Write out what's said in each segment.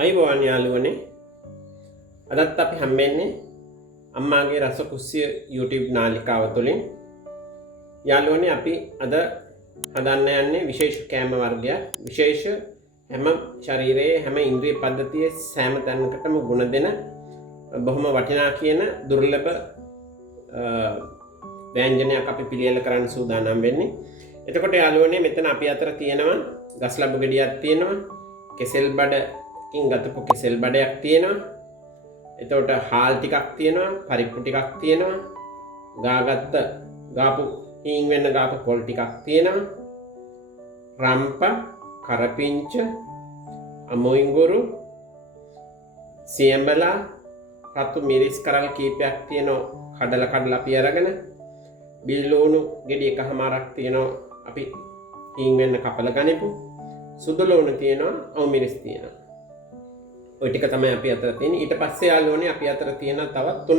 අයිබෝවන් යාළුවනේ අදත් අපි හම්බෙන්නේ අම්මාගේ රස කුස්සිය YouTube නාලිකාව තුළින් යාළුවනේ අපි අද හදන්න යන්නේ විශේෂ කෑම වර්ගයක් විශේෂ හැම ශරීරයේ හැම ඉන්ද්‍රිය පද්ධතියේ සෑම තැනකටම ගුණ දෙන බොහොම වටිනා කියන දුර්ලභ ව්‍යංජනයක් අපි පිළියෙල කරන්න සූදානම් වෙන්නේ. එතකොට යාළුවනේ මෙතන අපි අතර තියෙනවා ගස්ලබු ගෙඩියක් තියෙනවා, කෙසෙල් බඩකින් ගතපු කෙසෙල් බඩයක් තියෙනවා, එතකොට හාල් ටිකක් තියෙනවා, පරිප්පු ටිකක් තියෙනවා, ගාපු හීන් වෙන්න ගාපු පොල් ටිකක් තියෙනවා, රම්ප, කරපිංච, අමුයිඟුරු, සියඹලා, රතු මිරිස් කරල් කීපයක් තියෙනවා කඩලා අපි අරගෙන, බිල්ලෝණු ගෙඩි එකමාරක් තියෙනවා අපි හීන් වෙන්න කපලා ගනිපු, සුදු ලෝණ තියෙනවා, අවු මිරිස් තියෙනවා. ඔය ටික තමයි අපි අතර තියෙන්නේ. ඊට පස්සේ යාළුවනේ අපි අතර තියෙන තවත් 3-5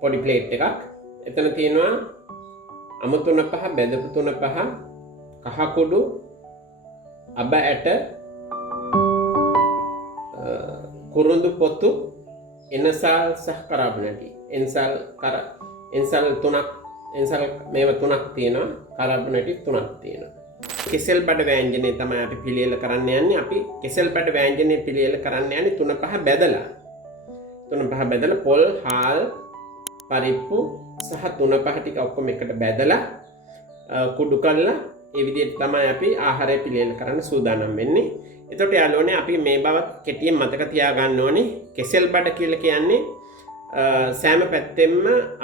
පොඩි ප්ලේට් එකක්. එතන තියෙනවා අමු 3-5, බෙදපු 3-5, කහ කුඩු, අබ ඇට, කුරුඳු පොතු, එනසල් සහ කරාබනටි. එන්සල් මේවා 3ක් තියෙනවා, කරාබනටි 3ක් තියෙනවා. කෙසෙල් බඩ ව්‍යංජනේ තමයි අපි පිළියෙල කරන්න යන්නේ. අපි කෙසෙල් බඩ ව්‍යංජනේ පිළියෙල කරන්න යන්නේ 3-5 බෙදලා පොල්, හාල්, පරිප්පු සහ 3-5 ටික ඔක්කොම එකට බෙදලා කුඩු කරලා ඒ විදිහට තමයි අපි ආහාරය පිළියෙල කරන්න සූදානම් වෙන්නේ. එතකොට යාළුවනේ අපි මේ බව කෙටියෙන් මතක තියාගන්න ඕනේ. කෙසෙල් බඩ කියලා කියන්නේ සෑම පැත්තෙම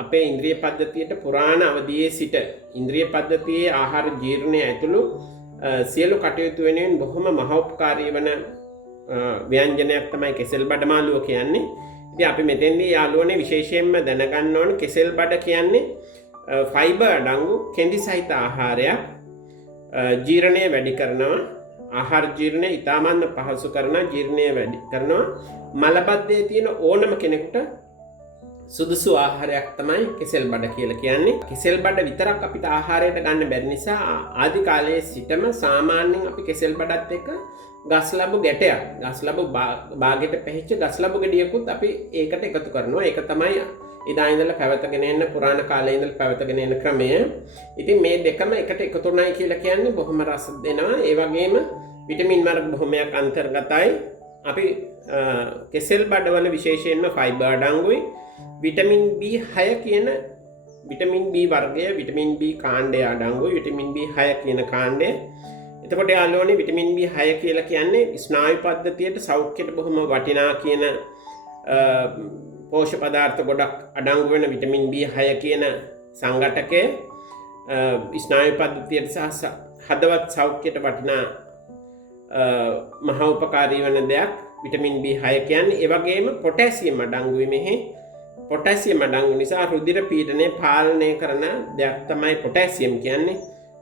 අපේ ඉන්ද්‍රිය පද්ධතියට පුරාණ අවධියේ සිට ඉන්ද්‍රිය පද්ධතියේ ආහාර ජීර්ණය ඇතුළු සියලු කටයුතු වෙනුවෙන් බොහොම මහෝපකාරී වන ව්‍යංජනයක් තමයි කෙසෙල් බඩ මාළුව කියන්නේ. ඉතින් අපි මෙතෙන්දී යාළුවනේ විශේෂයෙන්ම දැනගන්න ඕන කෙසෙල් බඩ කියන්නේ ෆයිබර් අඩංගු කෙඳි සහිත ආහාරයක්. ජීර්ණය වැඩි කරනවා, ආහාර ජීර්ණය ඉතාමත් පහසු කරනවා, ජීර්ණය වැඩි කරනවා. මලබද්ධයේ තියෙන ඕනම කෙනෙකුට සුදුසු ආහාරයක් තමයි කෙසෙල් බඩ කියලා කියන්නේ. කෙසෙල් බඩ විතරක් අපිට ආහාරයට ගන්න බැරි නිසා ආදි කාලයේ සිටම සාමාන්‍යයෙන් අපි කෙසෙල් බඩත් එක්ක ගස්ලබු ගැටයක්, ගස්ලබු බාගෙට පැහිච්ච ගස්ලබු ගෙඩියකුත් අපි ඒකට එකතු කරනවා. ඒක තමයි ඉදා ඉඳලා පැවතගෙන එන පුරාණ කාලේ ඉඳලා පැවතගෙන එන ක්‍රමය. ඉතින් මේ දෙකම එකට එකතු වුණයි කියලා කියන්නේ බොහොම රස දෙනවා. ඒ වගේම විටමින් වර්ග බොහොමයක් අන්තර්ගතයි. අපි කෙසෙල් බඩවල විශේෂයෙන්ම ෆයිබර් අඩංගුයි. විටමින් B6 කියන විටමින් B වර්ගය, විටමින් B කාණ්ඩය අඩංගුයි, විටමින් B6 කියන කාණ්ඩය. එතකොට යාළුවනේ විටමින් B6 කියලා කියන්නේ ස්නායු පද්ධතියට සෞඛ්‍යයට බොහොම වටිනා කියන පෝෂක පදාර්ථ ගොඩක් අඩංගු වෙන විටමින් B6 කියන සංඝටකය ස්නායු පද්ධතියට සහ හදවත් සෞඛ්‍යයට වටිනා මහා උපකාරී වන දෙයක් විටමින් B6 කියන්නේ. ඒ වගේම පොටෑසියම් අඩංගුයි මෙහි. පොටෑසියම් අඩංගු නිසා රුධිර පීඩනය පාලනය කරන දෙයක් තමයි පොටෑසියම් කියන්නේ.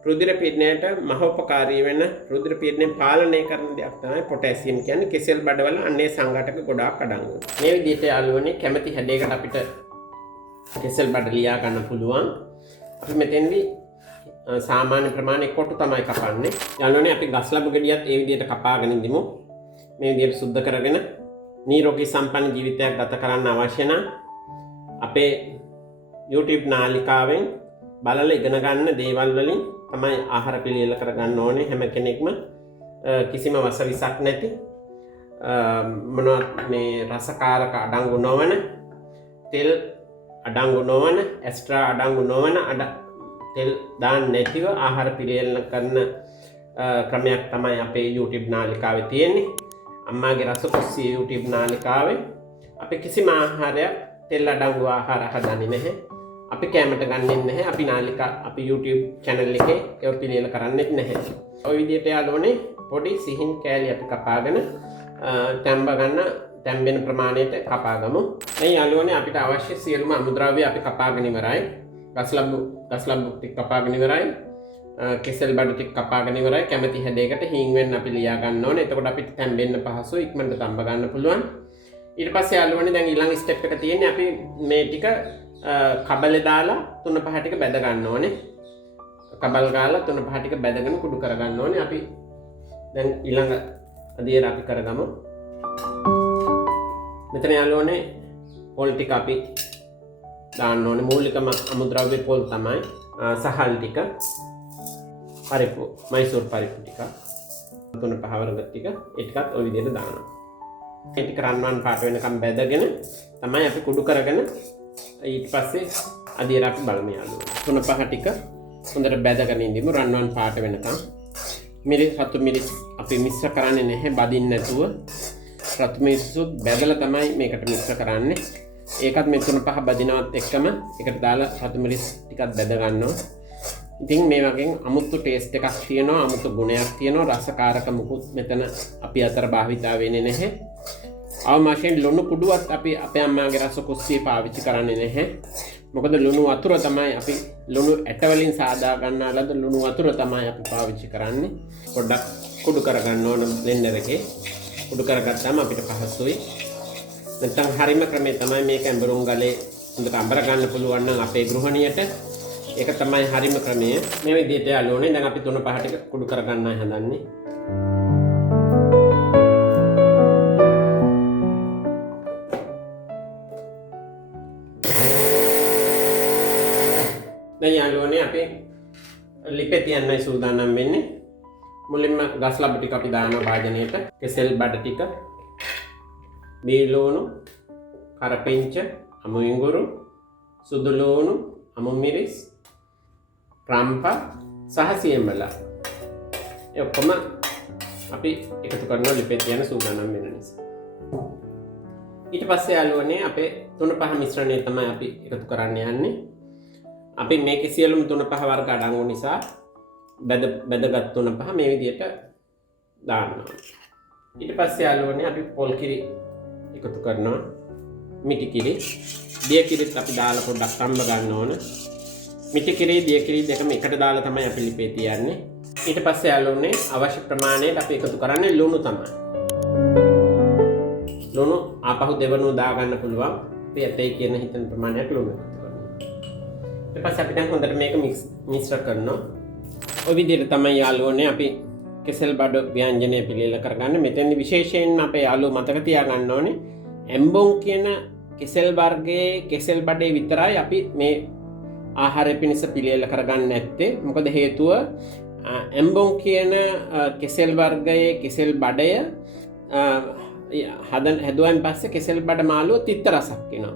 රුධිර පීඩනයට මහෝපකාරී වෙන, රුධිර පීඩනය පාලනය කරන දෙයක් තමයි පොටෑසියම් කියන්නේ. කෙසෙල් බඩවල අන්නේ සංඝටක ගොඩාක් අඩංගුයි. මේ විදිහට යාළුවනේ කැමැති හැඩයකට අපිට කෙසෙල් බඩ ලියා ගන්න පුළුවන්. අපි මෙතෙන්දී සාමාන්‍ය ප්‍රමාණය කොටු තමයි කපන්නේ. යාළුවනේ අපි ගස්ලබු ගෙඩියත් ඒ විදිහට කපාගෙන ඉඳිමු. මේ විදිහට සුද්ධ කරගෙන නිරෝගී සම්පන්න ජීවිතයක් ගත කරන්න අවශ්‍ය නම් අපේ YouTube නාලිකාවෙන් බලලා ඉගෙන ගන්න දේවල් වලින් තමයි ආහාර පිළියෙල කරගන්න ඕනේ. හැම කෙනෙක්ම කිසිම වසවිසක් නැති මොනවත් මේ රසකාරක අඩංගු නොවන, තෙල් අඩංගු නොවන, එක්ස්ට්‍රා අඩංගු නොවන, තෙල් දාන්න නැතිව ආහාර පිළියෙල කරන ක්‍රමයක් තමයි අපේ YouTube නාලිකාවේ තියෙන්නේ. අම්මාගේ රස කුස්සිය YouTube නාලිකාවේ අපි කිසිම ආහාරයක් තෙල් අඩංගු ආහාර හදන්නේ නැහැ. අපි කැමට ගන්නෙත් නැහැ. අපි YouTube channel එකේ ඒක පිළියෙල කරන්නෙත් නැහැ. ওই විදිහට යාළුවනේ පොඩි සිහින් කෑලි අපි කපාගෙන තැම්බෙන ප්‍රමාණයට කපාගමු. මේ යාළුවනේ අපිට අවශ්‍ය සියලුම අමුද්‍රව්‍ය අපි කපාගෙන ඉවරයි. ගස්ලබු ටික කපාගෙන ඉවරයි. කෙසෙල් බඩ ටික කපාගෙන ඉවරයි. කැමැති හැඩයකට හීන් වෙන්න අපි ලියා ගන්න ඕනේ. එතකොට අපිට තැම්බෙන්න පහසුයි, ඉක්මනට තම්බ ගන්න පුළුවන්. ඊට පස්සේ යාළුවනේ දැන් ඊළඟ ස්ටෙප් එක තියෙන්නේ අපි මේ ටික කබලේ දාලා 3-5 ටික බැද ගන්න ඕනේ. කබල් ගාලා 3-5 ටික බැදගෙන කුඩු කර ගන්න ඕනේ. අපි දැන් ඊළඟ අදියර අපි කරගමු. මෙතන යාළුවනේ පොල් ටික අපි දාන්න ඕනේ. මූලිකම අමුද්‍රව්‍ය පොල් තමයි. සහල් ටික, පරිප්පු, මයිසූර් පරිප්පු ටික, 3-5 වර්ග ටික, ඒ ටිකත් ওই විදිහට දානවා. ඒ ටික රන්වන් පාට වෙනකම් බැදගෙන තමයි අපි කුඩු කරගෙන ඊට පස්සේ අදියර අපි බලමු යාළුවනේ. 3-5 ටික හොඳට බැදගෙන ඉඳිමු රන්වන් පාට වෙනකම්. රතු මිරිස් අපි මිශ්‍ර කරන්නේ නැහැ, බදින්න නැතුව. රතු මිරිස්සුත් බැදලා තමයි මේකට මිශ්‍ර කරන්නේ. ඒකත් මේ 3-5 බදිනවත් එක්කම එකට දාලා රතු මිරිස් ටිකක් බැද ගන්නවා. ඉතින් මේ වගේ අමුතු ටේස්ට් එකක් තියෙනවා, අමුතු ගුණයක් තියෙනවා. රසකාරක මුකුත් මෙතන අපි අතර භාවිතා වෙන්නේ නැහැ. අවමාශයෙන් ලුණු කුඩුවත් අපි අපේ අම්මාගේ රස කුස්සිය පාවිච්චි කරන්නේ නැහැ. මොකද ලුණු වතුර තමයි අපි ලුණු ඇට වලින් සාදා ගන්නා ලද ලුණු වතුර තමයි අපි පාවිච්චි කරන්නේ. පොඩ්ඩක් කුඩු කරගන්න ඕන බ්ලෙන්ඩර් එකේ. කුඩු කරගත්තාම අපිට පහසුයි. නැත්නම් හරිම ක්‍රමය තමයි මේක ඇඹරුම් ගලේ හොඳට අඹර ගන්න පුළුවන් නම් අපේ ගෘහණියට ඒක තමයි හරිම ක්‍රමය. මේ විදිහට යාළුවනේ දැන් අපි 3-5 ටික කුඩු කරගන්නයි හදන්නේ. දැන් යාළුවනේ අපි ලිපේ තියන්නයි සූදානම් වෙන්නේ. මුලින්ම ගස් ලබු ටික අපි දානවා භාජනයට. කෙසෙල් බඩ ටික, බීලෝණු, කරපිංච, අමු ඉඟුරු, සුදු ලූණු, අමු මිරිස්, රම්පා සහ සියඹලා. ඒ ඔක්කොම අපි එකතු කරනවා ලිපේ තියන සූදානම් වෙන නිසා. ඊට පස්සේ යාළුවනේ අපේ 3-5 මිශ්‍රණය තමයි අපි එකතු කරන්න යන්නේ. අපි මේකේ සියලුම 3-5 වර්ග අඩංගු නිසා බැදගත් 3-5 මේ විදිහට දානවා. ඊට පස්සේ යාළුවනේ අපි පොල් කිරි එකතු කරනවා. මිටි කිරි, දිය කිරිත් අපි දාලා පොඩ්ඩක් තම්බ ගන්න ඕන. මිටි කිරි, දිය කිරි දෙකම එකට දාලා තමයි අපි ලිපේ තියන්නේ. ඊට පස්සේ යාළුවනේ අවශ්‍ය ප්‍රමාණයට අපි එකතු කරන්නේ ලුණු තමයි. ලුණු ආපහු දෙවනුව දා ගන්න පුළුවන්. අපි ඇතයි කියන හිතන ප්‍රමාණයට ලුණු එකතු කරනවා. ඊට පස්සේ අපි දැන් හොඳට මේක මිශ්‍ර කරනවා. ඔය විදිහට තමයි යාළුවනේ අපි කෙසෙල් බඩ ව්‍යංජනය පිළියෙල කරගන්න. මෙතෙන්දි විශේෂයෙන්ම අපේ යාළුවෝ මතක තියාගන්න ඕනේ එම්බොන් කියන කෙසෙල් වර්ගයේ කෙසෙල් බඩේ විතරයි අපි මේ ආහාරය පිණිස පිළියෙල කරගන්න නැත්තේ. මොකද හේතුව එම්බොන් කියන කෙසෙල් වර්ගයේ කෙසෙල් බඩය හැදුවන් පස්සේ කෙසෙල් බඩ මාළුව තිත්ත රසක් වෙනවා.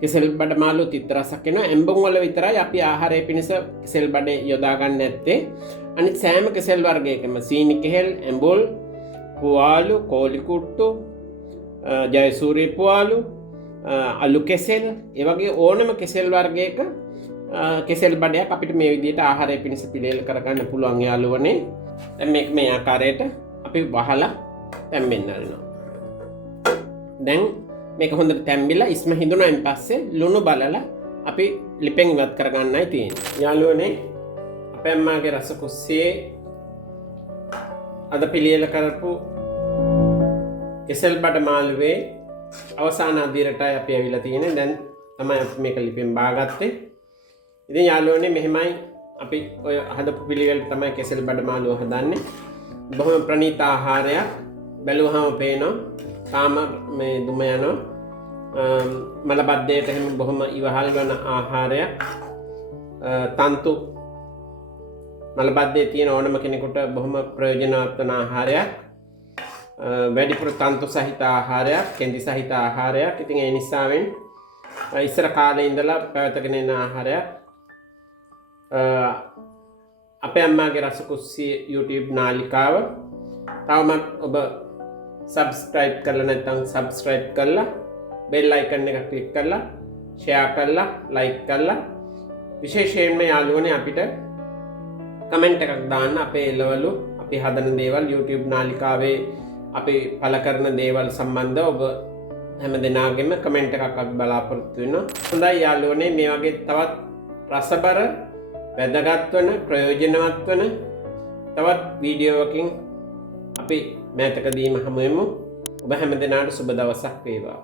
කෙසෙල් බඩ මාළුව තිත්ත රසක් වෙනවා. එම්බොන් වල විතරයි අපි ආහාරය පිණිස කෙසෙල් බඩේ යොදා ගන්න නැත්තේ. අනිත් සෑම කෙසෙල් වර්ගයකම සීනි කෙහෙල්, එම්බොල්, පුවාලු, කෝලි කුට්ටු, ජයසූරිය පුවාලු, අලු කෙසෙල්, ඒ වගේ ඕනම කෙසෙල් වර්ගයක කෙසෙල් බඩයක් අපිට මේ විදිහට ආහාරය පිණිස පිළියෙල කරගන්න පුළුවන් යාළුවනේ. දැන් මේක මේ ආකාරයට අපි වහලා තැම්බෙන්න අරිනවා. දැන් මේක හොඳට තැම්බිලා ඉස්ම හිඳුනායින් පස්සේ ලුණු බලලා අපි ලිපෙන් ඉවත් කරගන්නයි තියෙන්නේ. යාළුවනේ අපේ අම්මාගේ රස කුස්සියේ අද පිළියෙල කරපු කෙසෙල් බඩ මාළුවේ අවසාන අදියරටයි අපි ඇවිල්ලා තියෙන්නේ. දැන් තමයි අපි මේක ලිපෙන් බාගත්තේ. ඉතින් යාළුවනේ මෙහෙමයි අපි ඔය හදපු පිළිවෙල තමයි කෙසෙල් බඩ මාළුව හදන්නේ. බොහොම ප්‍රණීත ආහාරයක්. බැලුවහම පේනවා තාම මේ දුම යනවා. මලබද්ධයට එහෙම බොහොම ඉවහල් වන ආහාරයක්. තන්තු මලබද්ධයේ තියෙන ඕනම කෙනෙකුට බොහොම ප්‍රයෝජනවත් වන ආහාරයක්. වැඩිපුර තන්තු සහිත ආහාරයක්, කෙඳි සහිත ආහාරයක්. ඉතින් ඒ නිසාවෙන් ඉස්සර කාලේ ඉඳලා පැවතගෙන එන ආහාරයක්. අපේ අම්මාගේ රස කුස්සිය YouTube නාලිකාව තවමත් ඔබ subscribe කරලා නැත්නම් subscribe කරලා bell icon එක click කරලා share කරලා like කරලා විශේෂයෙන්ම යාළුවනේ අපිට comment එකක් දාන්න. අපේ එළවලු අපි හදන දේවල් YouTube නාලිකාවේ අපි පළ කරන දේවල් සම්බන්ධව ඔබ හැම දෙනාගෙම comment එකක් බලාපොරොත්තු වෙනවා. හොඳයි යාළුවනේ, මේ වගේ තවත් රසබර, වැදගත් වන, ප්‍රයෝජනවත් වන තවත් වීඩියෝවකින් අපි මෑතකදීම හමු වෙමු. ඔබ හැම දෙනාට සුබ දවසක් වේවා.